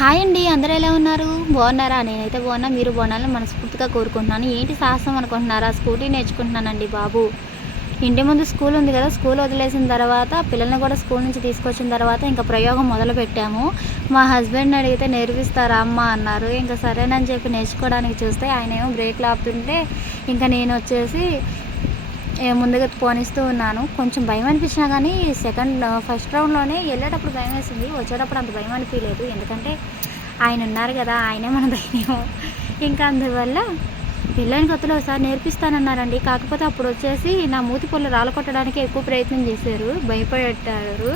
Hi అండి అందరూ ఎలా ఉన్నారు? బాగున్నారా? నేనైతే బాగున్నా. మీరు బాగున్నారని మనస్ఫూర్తిగా కోరుకుంటున్నాను. ఏంటి సాహసం అనుకుంటున్నారా? స్కూటీ నేర్చుకుంటున్నానండి బాబు. ఇంటి ముందు స్కూల్ ఉంది కదా స్కూల్ వదిలేసిన తర్వాత పిల్లల్ని కూడా స్కూల్ నుంచి తీసుకొచ్చిన తర్వాత ఇంకా ప్రయోగం మొదలు పెట్టాము. మా హస్బెండ్ అడిగితే నేర్పిస్తారా అమ్మ? అన్నారు. ఇంకా సరేనని చెప్పి నేర్చుకోవడానికి చూస్తే ఆయన ఏమో బ్రేక్ ఆపుతుంటే ఇంకా నేను వచ్చేసి ముందుగా పోనిస్తూ ఉన్నాను. కొంచెం భయం అనిపించినా కానీ సెకండ్ ఫస్ట్ రౌండ్లోనే వెళ్ళేటప్పుడు భయం వేసింది. వచ్చేటప్పుడు అంత భయం అనిపించలేదు. ఎందుకంటే ఆయన ఉన్నారు కదా ఆయనే మన ధైర్యం ఇంకా అందువల్ల పిల్లని కొత్తలో ఒకసారి నేర్పిస్తానన్నారండి. కాకపోతే అప్పుడు వచ్చేసి నా మూతి పళ్ళు రాళ్ళ ఎక్కువ ప్రయత్నం చేశారు. భయపడేటారు.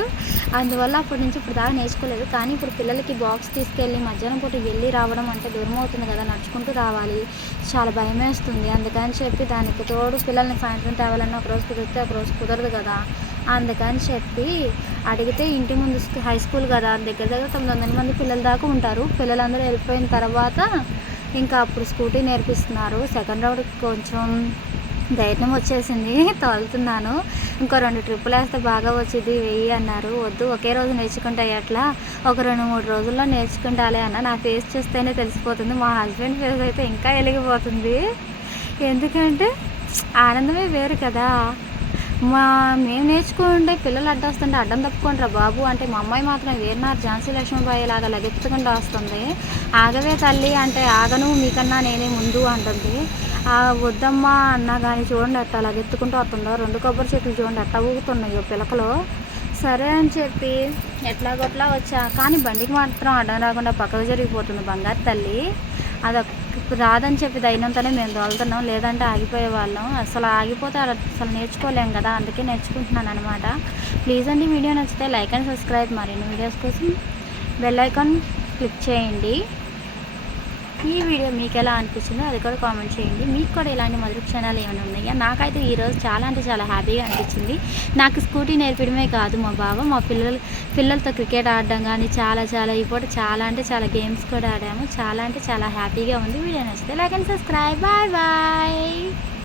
అందువల్ల అప్పటి నుంచి ఇప్పుడు దాకా నేర్చుకోలేదు. కానీ ఇప్పుడు పిల్లలకి బాక్స్ తీసుకెళ్ళి మధ్యాహ్నం పూట వెళ్ళి రావడం అంటే దూరం అవుతుంది కదా. నడుచుకుంటూ రావాలి. చాలా భయం వేస్తుంది. అందుకని చెప్పి దానికి తోడు పిల్లల్ని సాయంత్రం తేవాలన్నా ఒక రోజు కుదిరితే ఒక రోజు కుదరదు కదా. అందుకని చెప్పి అడిగితే ఇంటి ముందు హై స్కూల్ కదా. దగ్గర దగ్గర తొమ్మిది వందల మంది పిల్లల దాకా ఉంటారు. పిల్లలందరూ వెళ్ళిపోయిన తర్వాత ఇంకా అప్పుడు స్కూటీ నేర్పిస్తున్నారు. సెకండ్ రౌండ్ కొంచెం ధైర్యం వచ్చేసింది. తోలుతున్నాను ఇంకో రెండు ట్రిప్పులు వేస్తే బాగా వచ్చింది. వెయ్యి అన్నారు. వద్దు ఒకే రోజు నేర్చుకుంటే ఎట్లా? ఒక రెండు మూడు రోజుల్లో నేర్చుకుంటాలి అన్న. నా ఫేస్ చూస్తేనే తెలిసిపోతుంది. మా హస్బెండ్ ఫేస్ అయితే ఇంకా వెలిగిపోతుంది. ఎందుకంటే ఆనందమే వేరు కదా. మా మేము నేర్చుకుంటే పిల్లలు అడ్డొస్తుంటే అడ్డం తప్పుకుంటారా బాబు. అంటే మా అమ్మాయి మాత్రం వేరునారు ఝాన్సీ లక్ష్మీబాయి లాగా లగెత్తుకుండా వస్తుంది. ఆగవే తల్లి అంటే ఆగను మీకన్నా నేనే ముందు అంటుంది. ఆ వద్దమ్మా అన్నా కానీ చూడండి అట్ట లగెత్తుకుంటూ వస్తుందో రెండు కొబ్బరి చెట్లు చూడండి అట్ట ఊగుతున్నాయో పిలకలు. సరే అని చెప్పి ఎట్లాగొట్లా వచ్చా. కానీ బండికి మాత్రం అడ్డం రాకుండా పక్కకు జరిగిపోతుంది బంగారు తల్లి. అది రాదని చెప్పి ధైర్యంతోనే మేము తోలుతున్నాం లేదంటే ఆగిపోయే వాళ్ళం. అసలు ఆగిపోతే అసలు నేర్చుకోలేం కదా అందుకే నేర్చుకుంటున్నాను అనమాట ప్లీజ్ అండి వీడియో నచ్చితే లైక్ అండ్ సబ్స్క్రైబ్. మరిన్ని వీడియోస్ కోసం బెల్ ఐకాన్ క్లిక్ చేయండి. ఈ వీడియో మీకు ఎలా అనిపించిందో అది కూడా కామెంట్ చేయండి. మీకు కూడా ఇలాంటి మధుర క్షణాలు ఏమైనా ఉన్నాయా? నాకైతే ఈరోజు చాలా అంటే చాలా హ్యాపీగా అనిపించింది. నాకు స్కూటీ నేర్పడమే కాదు మా బావ. మా పిల్లలు పిల్లలతో క్రికెట్ ఆడడం కానీ చాలా చాలా ఈ పూట చాలా అంటే చాలా గేమ్స్ కూడా ఆడాము. చాలా అంటే చాలా హ్యాపీగా ఉంది. వీడియో నచ్చితే like and subscribe bye bye